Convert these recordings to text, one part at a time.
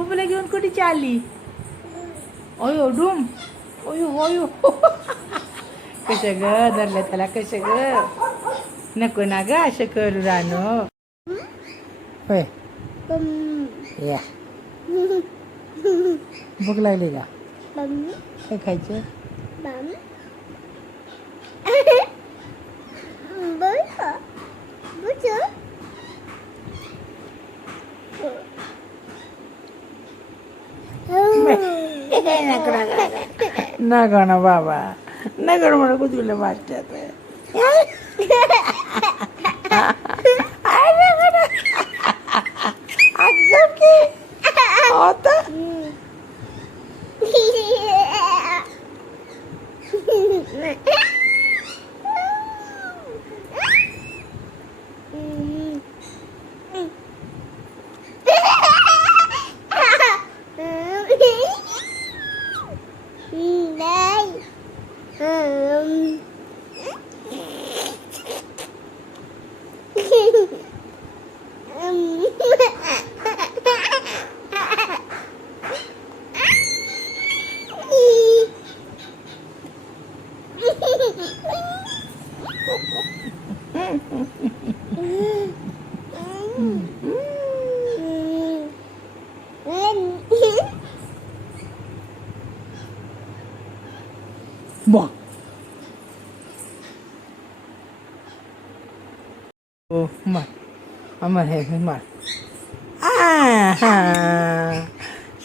बुबूला घेऊन कुठे चालली? अयो डूम. अयो अयो कसं ग धरलं त्याला, कसं ग? नको ना ग असं करू रानो. होय या भूक लागली का? काय खायचं? नको ना बाबा, नको म्हणा कुठलं वाटत. Bom. Oh, मार अमर हे मार.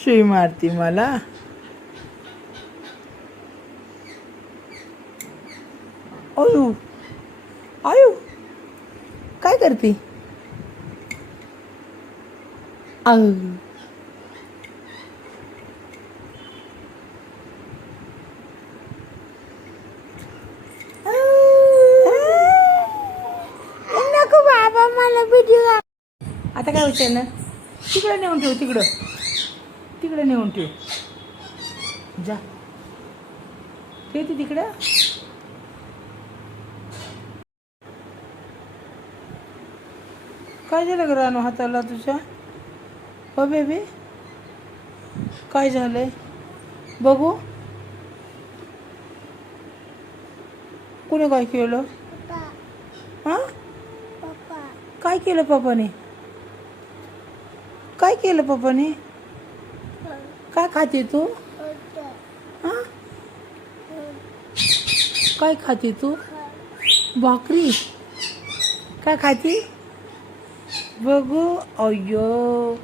सुई मारती मला. अयो अयो काय करते? नको बाबा मला व्हिडिओ. आता काय विचार ना, तिकडं नेऊन ठेव, तिकडं नेऊन ठेव. जा ठेवते तिकडं. काय झालं ग रानू हाताला तुझ्या? हो बेबी काय झालंय बघू? कुणी काय केलं? हां काय केलं पप्पाने? काय केलं पप्पाने? काय खाते तू? हां काय खाते तू? भाकरी काय खाती? बघू. अय्यो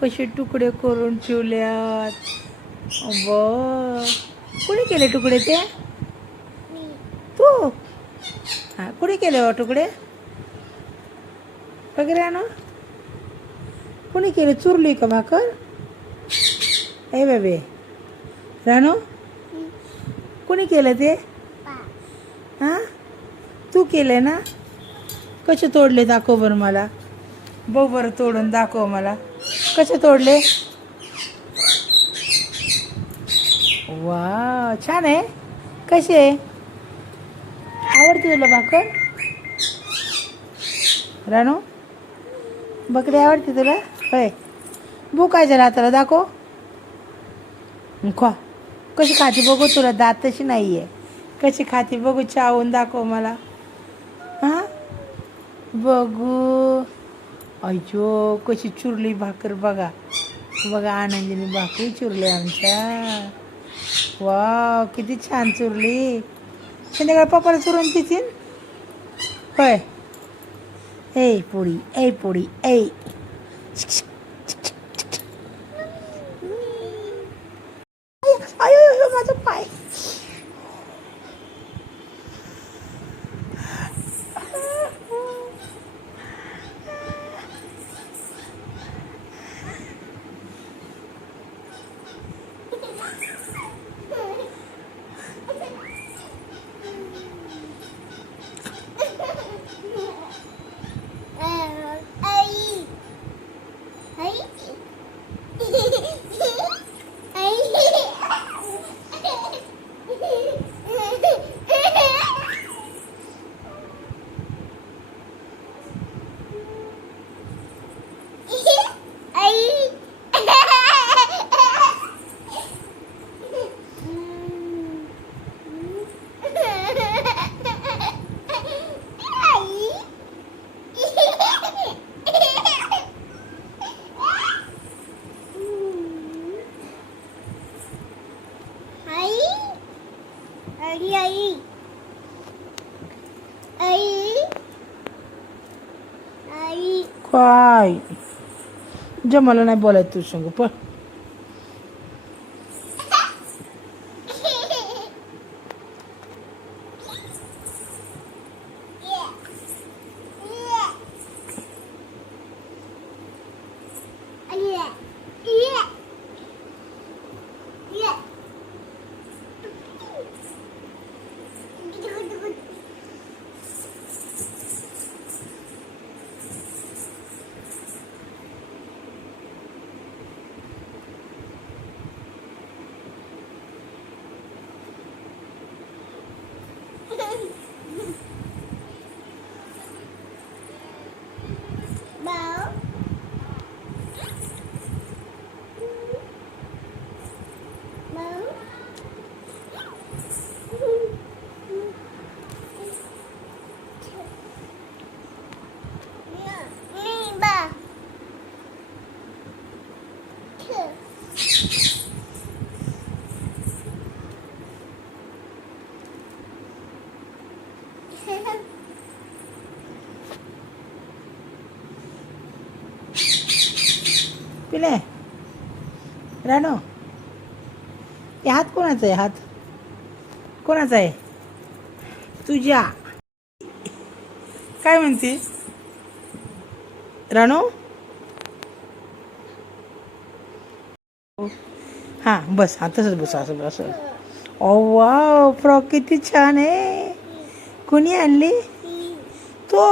कसे तुकडे करून ठेवल्यात. कुणी केले तुकडे ते? तू. हां कुणी केले हो तुकडे वगैरे ना? कुणी केले? चुरली का भाकर? ए बेबे रानू कुणी केलं ते? हां तू केलं ना? कसे तोडले दाखव बरं मला. बघ बरं तोडून दाखव मला कसे तोडले. वा छान आहे. कशी आहे? आवडते तुला भाकर रानू? बकरी आवडते तुला? होय. बघ काय झालं हाताला दाखव. खा कशी खाती बघू. तुला दात तशी नाही आहे. कशी खाती बघू. चावून दाखव मला. हां बघू. अय्यो कशी चुरली भाकर बघा. बघा आनंदीने भाकरी चुरली आमच्या. वा किती छान चुरली. संध्याकाळ पप्पाला चुरून तिथीन. होय. ए पोळी ए पोळी ए. अयो माझा पाय. आई आई आई आई काय जे मला नाही बोलायचं तू सांग पण पिले रानो हे हात कोणाचा आहे हात कोणाचा आहे तुझ्या काय म्हणते रानो हां बस हां तसंच बस असं बस ओ वा फ्रॉक किती छान आहे कोणी आणली तो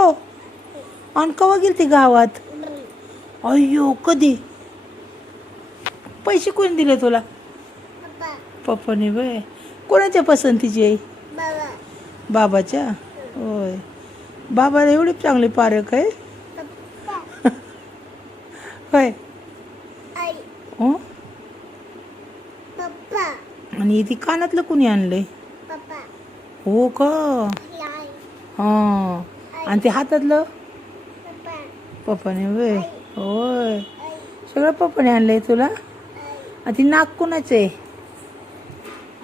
आणि कवा गेली ती गावात अय्यो कधी पैसे कोणी दिले तुला पप्पाने बाय कोणाच्या पसंतीची आहे बाबाच्या होय बाबाला एवढी चांगली पारख आहे होय हो आणि ती कानातलं कोणी आणलंय हो का हां आणि ते हातातलं पप्पाने होय होय सगळं पप्पाने आणलंय तुला आणि ती नाक कोणाचं आहे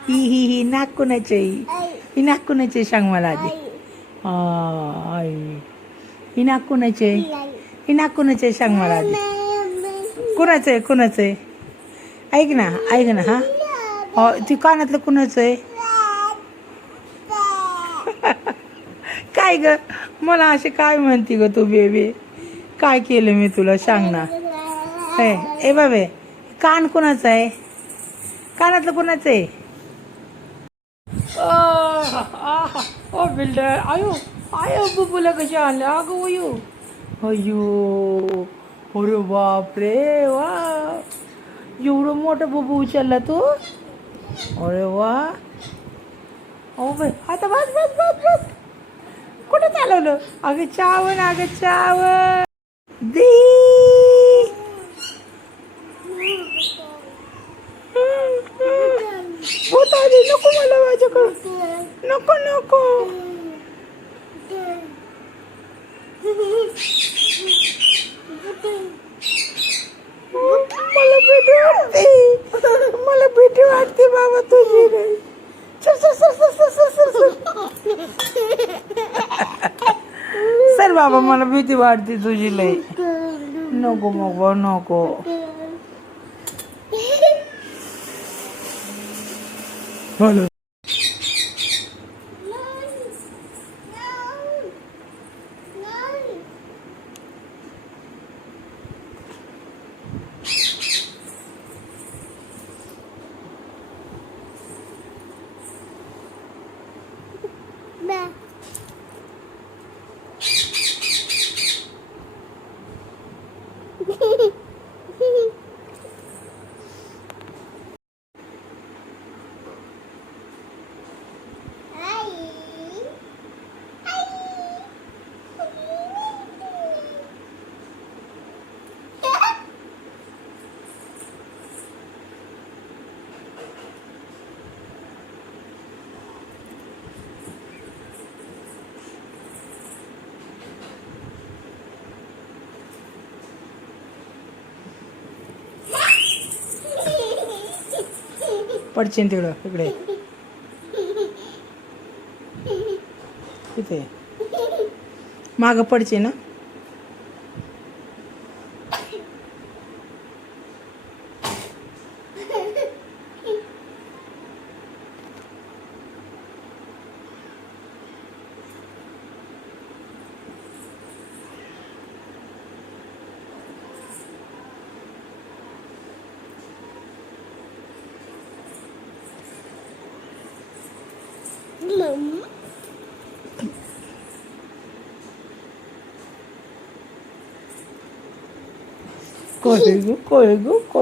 ही नाक कोणाची आहे ही नाक कोणाची आहे सांग मला आधी आई ही नाक कोणाची आहे ही नाक कोणाची आहे सांग मला आधी कोणाचं आहे कोणाचं आहे ऐक ना हां हो ती कानातलं कोणाचं आहे काय ग मला असे काय म्हणते ग तू बेबी काय केलं मी तुला सांग ना ए बाबे कान कोणाचं आहे कानातलं कोणाचं आहे ओ बिल्डर आयो आयो बुबूला कशी आणलं अगं वयू अयो अरे बापरे वा एवढं मोठं बुबू उचलला तू अरे वा ओ बाई आता बस बस बस बस कुठं चालवलं अगं चावं दी भूत आली नको मला माझ्याकडं नको मला भीती वाटते बाबा तुझी सर बाबा मला भीती वाटते तुझी लई नको हॅलो पडशील तिकडं इकडे तिथे मागं पडचे ना. कोळगू.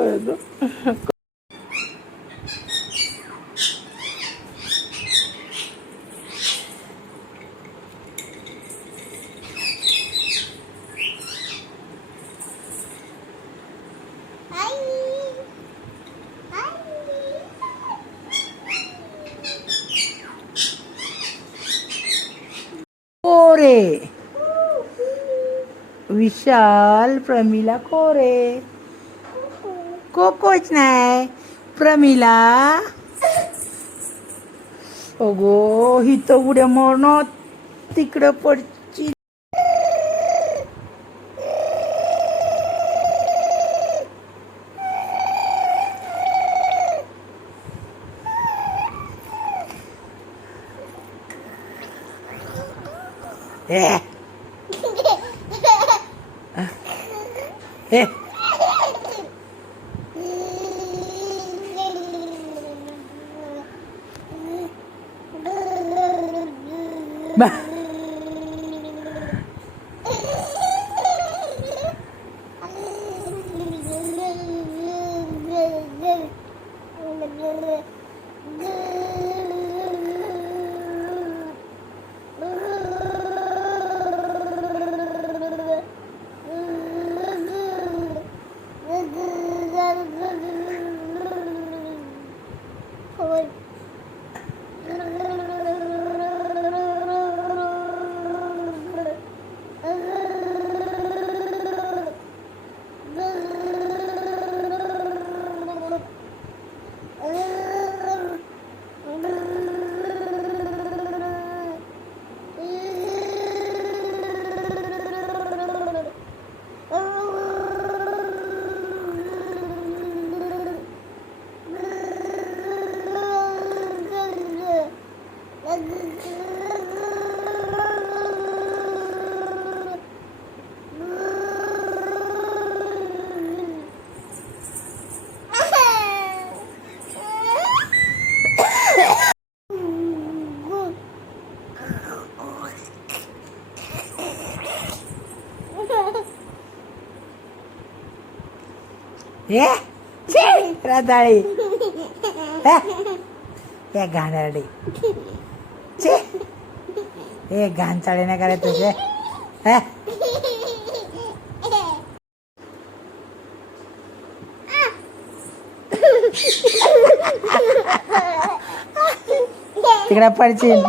कोरे विशाल प्रमिला कोरे कोच नाही प्रमिला. अगो ही तर उड्या मारणं तिकडं पडची. ए बा हे रताळी हे घाणेरडी छे हे घाण चाळे नाही करायचं तुझे. तिकडे पडशील.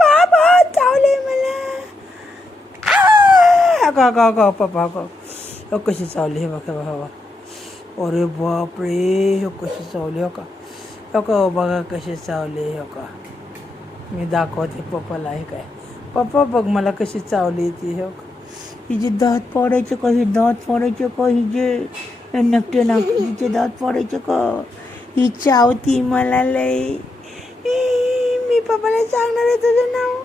पप्पा चावले मला. का पप्पा हो कशी चावली हे बघा बाबा. अरे बापरे हो कशी चावली हो का बघा कशी चावली हो का. मी दाखवते पप्पाला हे काय. पप्पा बघ मला कशी चावली ती हो का. हिचे दात पाडायचे का हिचे नकटे नागतीचे दात पाडायचे का. ही चावती मला लय. मी पप्पाला सांगणार आहे तुझं नाव.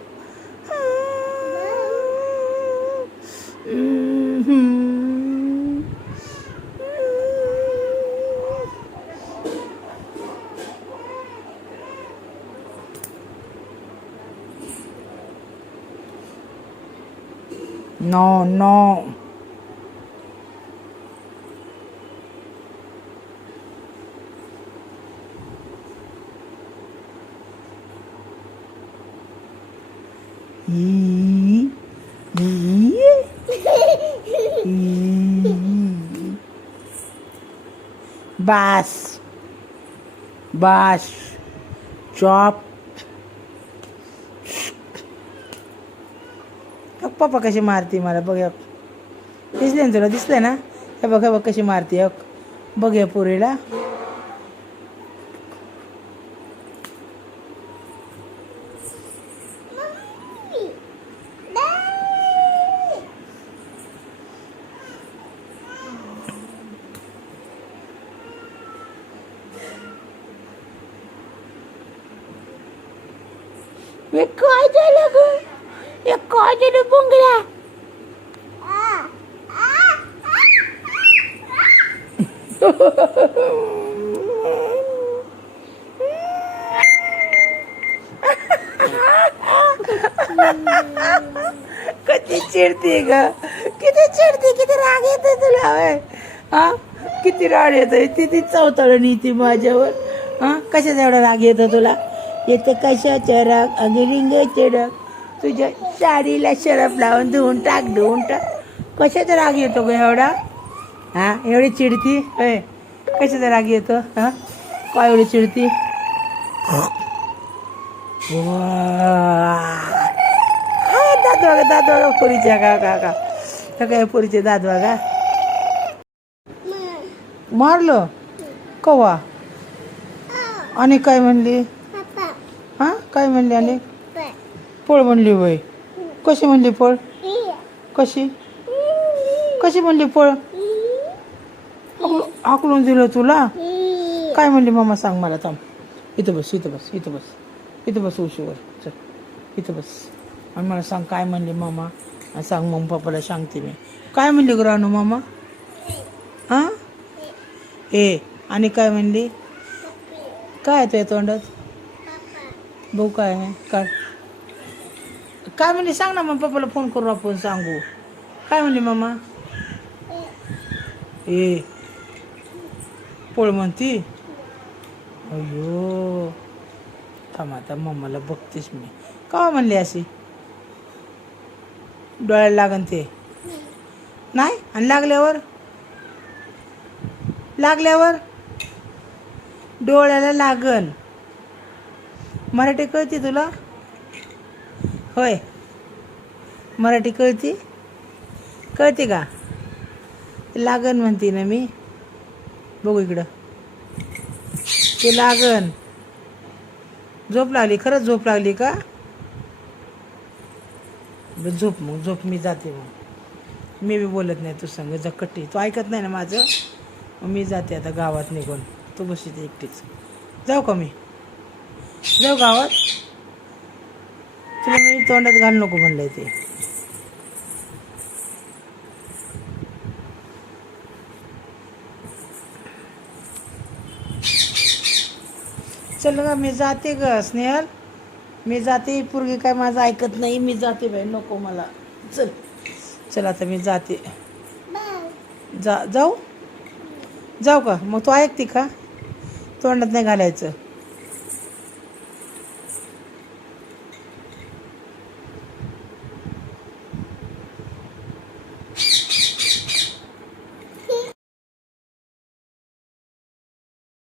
No no. ई, ई, ई. बास बास चॉप. पप्पा कशी मारती मला बघ. दिसले ना तुला, दिसले ना? हे बघ कशी मारती. बघ या पोरीला. हे काय झालं ग? हे काय झालं बोंगड्या? किती चिडते ग, किती चिडते, किती राग येते तुला. हा, किती राग येतोय. ती चवतळणी ती माझ्यावर. हा, कशाचा एवढा राग येतो तुला? येतं कशाचा राग? अगिरिंगाचे राग. तुझ्या साडीला शरफ लावून धुवून टाक. कशाचा राग येतो ग एवढा? हा, एवढी चिडती. कशाचा राग येतो? हा, काय एवढी चिडती? दात बघा पुरीच्या. का काय पुरीचे दात बघा. मारलं कवा? आणि काय म्हणली? हा, काय म्हणली? आणि पळ म्हणली वय. कशी म्हणली पळ? कशी म्हणली पळ? हाकलून दिलं तुला? काय म्हणली मामा सांग मला. थांब, इथं बस उशीवर. चल इथं बस आणि मला सांग काय म्हणली मामा. सांग मग पप्पाला सांगते मी. काय म्हणली ग रानू मामा? हां, आणि काय म्हणली? काय तुझ्या तोंडात? भाऊ काय आहे? काय म्हणली सांग ना. मग पप्पाला फोन करू आपण सांगू. काय म्हणली मामा? पोळ म्हणती. अयो, थांब आता मम्माला बघतेस मी. का म्हणली अशी? डोळ्याला लागन ते नाही? आणि लागल्यावर डोळ्याला लागन. मराठी कळती तुला? होय, मराठी कळती का? लागन म्हणते ना मी. बघू इकडं. ते लागन. झोप लागली? खरंच झोप लागली का? झोप मग, झोप. मी जाते मग. मी बी बोलत नाही तू संग जकट्टी. तू ऐकत नाही ना माझं. मी जाते आता गावात निघून. तू बस इथे एकटीच. जाऊ का मी? जाऊ गावात? तुला मी तोंडात घाल नको म्हणलंय ते. चल ग, मी जाते ग स्नेहल. मी जाते. पूर्वी काय माझं ऐकत नाही. मी जाते बाई, नको मला. चल आता मी जाते. जाऊ का? मग तू ऐकते का? तोंडात नाही घालायचं.